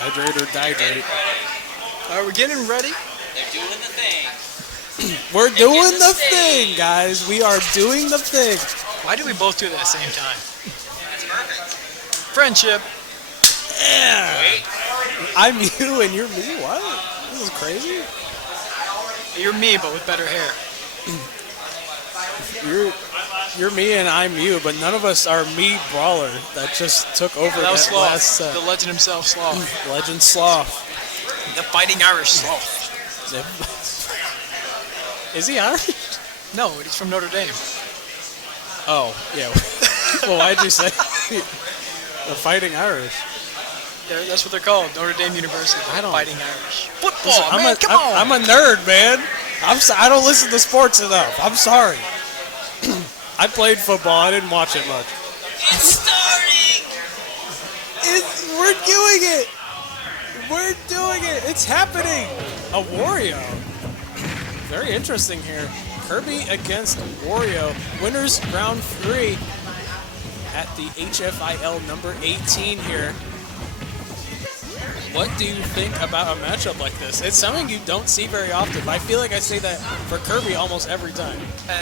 Hydrate or dihydrate. All right, we're getting ready. They're doing the thing. We're doing the thing, guys. We are doing the thing. Why do we both do it at the same time? That's perfect. Friendship. Yeah. Wait. I'm you and you're me. What? This is crazy. You're me, but with better hair. You're me and I'm you, but none of us are me brawler that just took over That was that Sloth. last set. The legend himself, Sloth. Legend Sloth. The fighting Irish Sloth. Is he Irish? No, he's from Notre Dame. Oh, yeah. Well, why'd you say the fighting Irish? That's what they're called, Notre Dame University. I don't- Fighting Irish. Football, I'm man, come on. I'm a nerd, man. I don't listen to sports enough. I'm sorry. I played football. I didn't watch it much. It's starting. We're doing it. We're doing it. It's happening. A Wario. Very interesting here. Kirby against Wario. Winners round 3 at the HFIL number 18 here. What do you think about a matchup like this? It's something you don't see very often, but I feel like I say that for Kirby almost every time.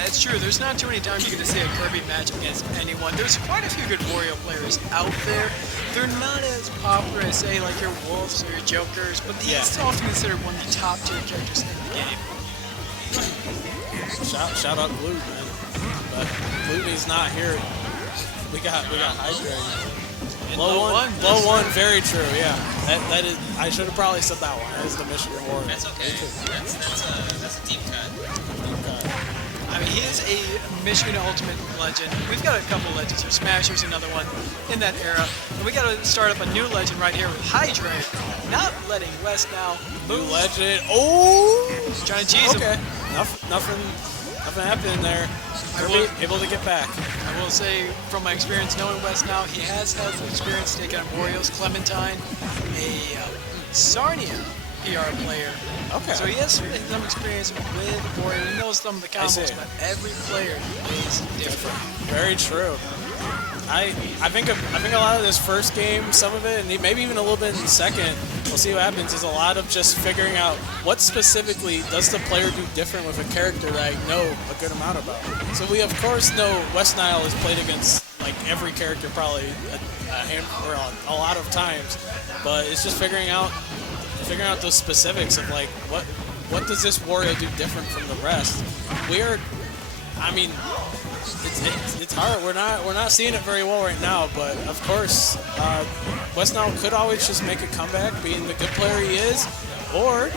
It's true. There's not too many times you get to see a Kirby match against anyone. There's quite a few good Wario players out there. They're not as popular as, say, like your Wolves or your Jokers, but he's often considered one of the top tier characters in the game. Shout out Blue, man. But Bluey's not here. We got Hydrei. Low one, very true. Yeah, that is. I should have probably said that one. That is the Michigan Warrior. That's okay. That's a deep cut. I mean, he is a Michigan Ultimate legend. We've got a couple legends here. Smasher's another one in that era. And we got to start up a new legend right here with Hydrei. Not letting WesNile New move. legend. Oh, Trying to cheese okay. him. Nothing happening there. Kirby able to get back. I will say, from my experience knowing WesNile, he has had some experience taking on Wario's Clementine, a Sarnia PR player. Okay. So he has some experience with Wario. He knows some of the combos, but every player is different. Very true. I think a lot of this first game, some of it, and maybe even a little bit in the second, we'll see what happens, is a lot of just figuring out what specifically does the player do different with a character that I know a good amount about. So we of course know WesNile has played against like every character probably a lot of times, but it's just figuring out those specifics of like what does this Wario do different from the rest. It's hard. We're not seeing it very well right now, but of course, WesNile could always just make a comeback, being the good player he is, or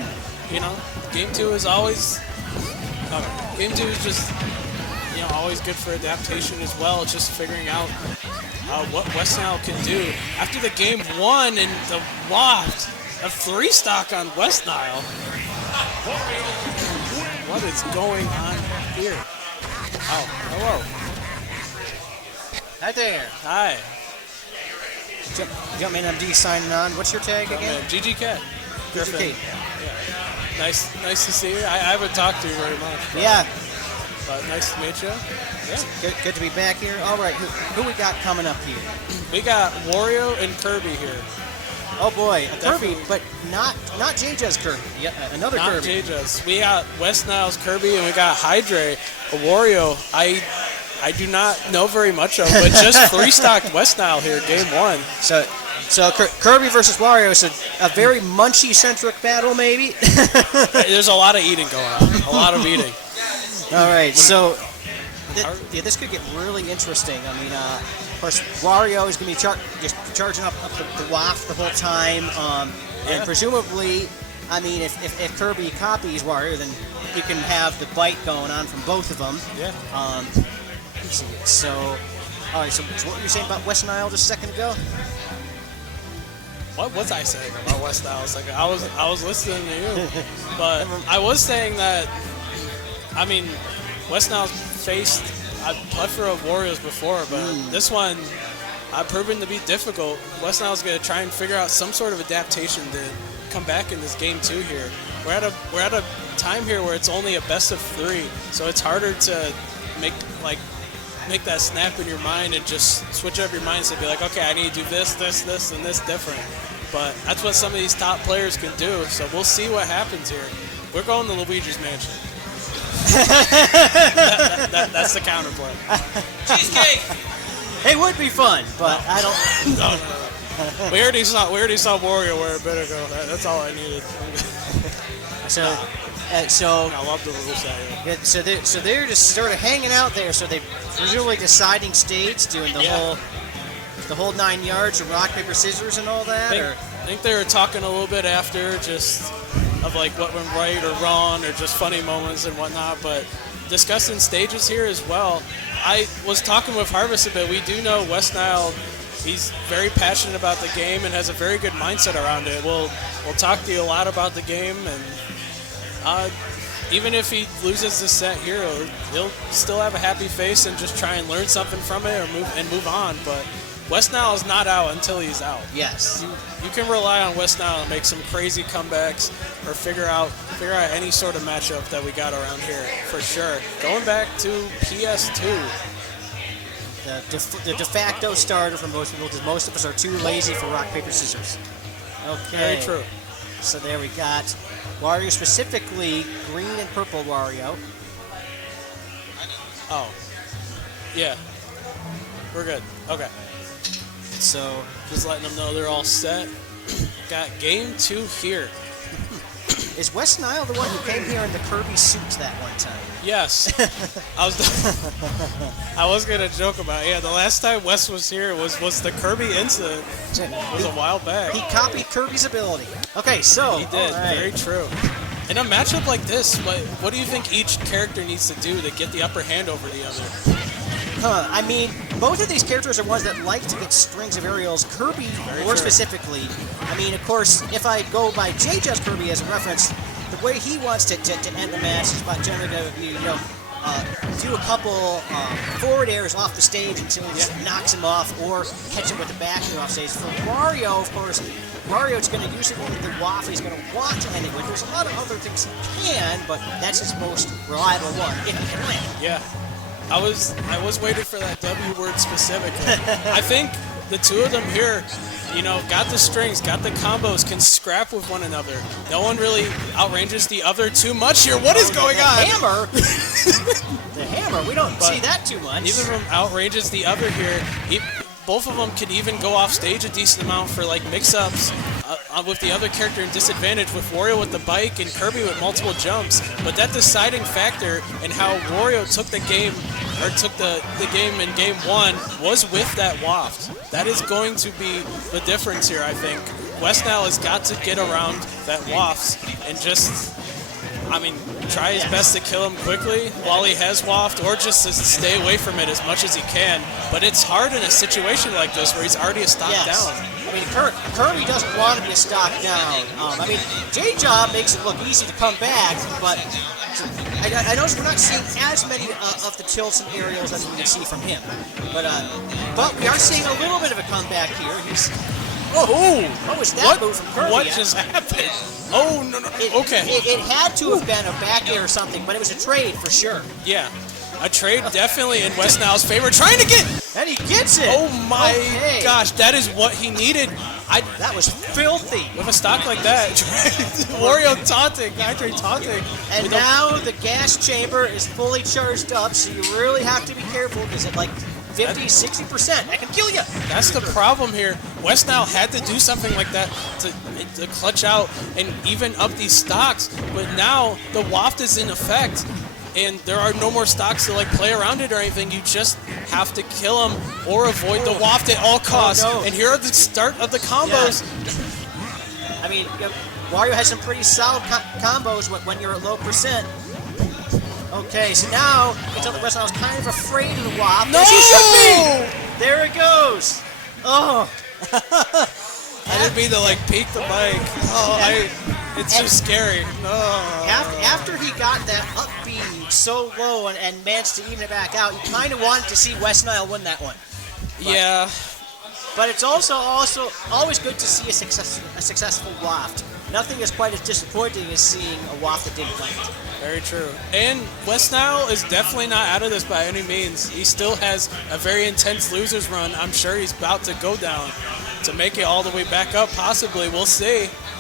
Game 2 is always just always good for adaptation as well. It's just figuring out what WesNile can do after the Game 1 and the waft of 3 stock on WesNile. What is going on here? Oh, hello. Hi there. Hi. Jumpman MD signing on. What's your tag again? GGK. Griffin. GGK. Yeah. Nice to see you. I haven't talked to you very much. Yeah. But nice to meet you. Yeah. Good to be back here. All right, who we got coming up here? We got Wario and Kirby here. Oh boy, a Kirby, Definitely. but not J-Jazz Kirby. Yeah, another Not Kirby. J-Jazz. We got WesNile's Kirby and we got Hydrei, a Wario. I do not know very much of, but just freestocked WesNile here, Game 1. So Kirby versus Wario is a very Munchie-centric battle, maybe. There's a lot of eating going on. A lot of eating. All right, so this could get really interesting. I mean, of course, Wario is going to be just charging up the waft the whole time, and presumably, I mean, if Kirby copies Wario, then you can have the bite going on from both of them. Yeah. So, all right. So what were you saying about WesNile just a second ago? What was I saying about WesNile? I was listening to you, but I was saying that. I mean, WesNile's faced a plethora of Warriors before, but this one proven to be difficult. WesNile's going to try and figure out some sort of adaptation to come back in this Game 2 here. We're at a time here where it's only a best of 3, so it's harder to make that snap in your mind and just switch up your mindset and be like, okay, I need to do this, and this different. but that's what some of these top players can do. So we'll see what happens here. We're going to Luigi's Mansion. That's the counterplay. Cheesecake! It would be fun, but I don't. No. We already saw Wario wear a bit ago. That's all I needed. So I love the rules set here. So they're just sort of hanging out there. So they presumably deciding states, doing the whole 9 yards of rock paper scissors and all that. I think they were talking a little bit after, just of like what went right or wrong, or just funny moments and whatnot. But discussing stages here as well. I was talking with Harvest a bit. We do know WesNile. He's very passionate about the game and has a very good mindset around it. We'll talk to you a lot about the game, and even if he loses the set here, he'll still have a happy face and just try and learn something from it or move on. But WesNile is not out until he's out. Yes. You can rely on WesNile to make some crazy comebacks or figure out any sort of matchup that we got around here for sure. Going back to PS2. The de facto starter for most people, because most of us are too lazy for rock, paper, scissors. Okay. Very true. So there we got Wario, specifically green and purple Wario. Oh. Yeah. We're good. Okay. So just letting them know they're all set. Got game 2 here. is WesNile the one who came here in the Kirby suit that one time? Yes. I was gonna joke about it. Yeah, the last time Wes was here was the Kirby incident. It was a while back. He copied Kirby's ability. Okay, so he did. Right. Very true. In a matchup like this, what do you think each character needs to do to get the upper hand over the other? I mean, both of these characters are ones that like to get strings of aerials. Kirby, more specifically. I mean, of course, if I go by J-Just Kirby as a reference, the way he wants to end the match is by generally to, do a couple forward airs off the stage until he just knocks him off, or catch him with the back air off stage. For Wario, of course, Wario's going to use it with the waft. He's going to want to end it with. There's a lot of other things he can, but that's his most reliable one, if he can land. Yeah. I was waiting for that W word specifically. I think the two of them here, got the strings, got the combos, can scrap with one another. No one really outranges the other too much here. What is going on? Hammer? The hammer, we don't see that too much. Neither of them outranges the other here. Both of them can even go off stage a decent amount for like mix-ups with the other character in disadvantage, with Wario with the bike and Kirby with multiple jumps. But that deciding factor in how Wario took the game in game 1 was with that waft. That is going to be the difference here, I think. WesNile has got to get around that waft and just, try his best to kill him quickly while he has waft, or just to stay away from it as much as he can. But it's hard in a situation like this where he's already a stock down. Kirby doesn't want to be a stock down. J-Job makes it look easy to come back, but I notice we're not seeing as many of the tilts and aerials as we can see from him. But we are seeing a little bit of a comeback here. What was that move from Kirby? What just happened? Oh, no. Okay. It had to have been a back air or something, but it was a trade for sure. Yeah. A trade definitely in WesNile's favor. Trying to get... And he gets it! Oh my gosh, that is what he needed. That was filthy. With a stock like that. Wario taunting, Hydrei taunting. And now the gas chamber is fully charged up, so you really have to be careful, because at like 50, 60%, that can kill you. That's the problem here. WesNile had to do something like that to clutch out and even up these stocks, but now the waft is in effect. And there are no more stocks to play around it or anything. You just have to kill him or avoid the waft at all costs. Oh, no. And here are the start of the combos. Yeah. Wario has some pretty solid combos when you're at low percent. Okay, so now until the rest of I was kind of afraid of the waft. No! As he should be. There it goes. Oh. I didn't mean to peek the mic. It's just scary. After he got that up B so low and managed to even it back out, you kind of wanted to see WesNile win that one. Yeah. But it's also always good to see a successful waft. Nothing is quite as disappointing as seeing a waft that didn't land. Very true. And WesNile is definitely not out of this by any means. He still has a very intense losers run. I'm sure he's about to go down to make it all the way back up, possibly. We'll see.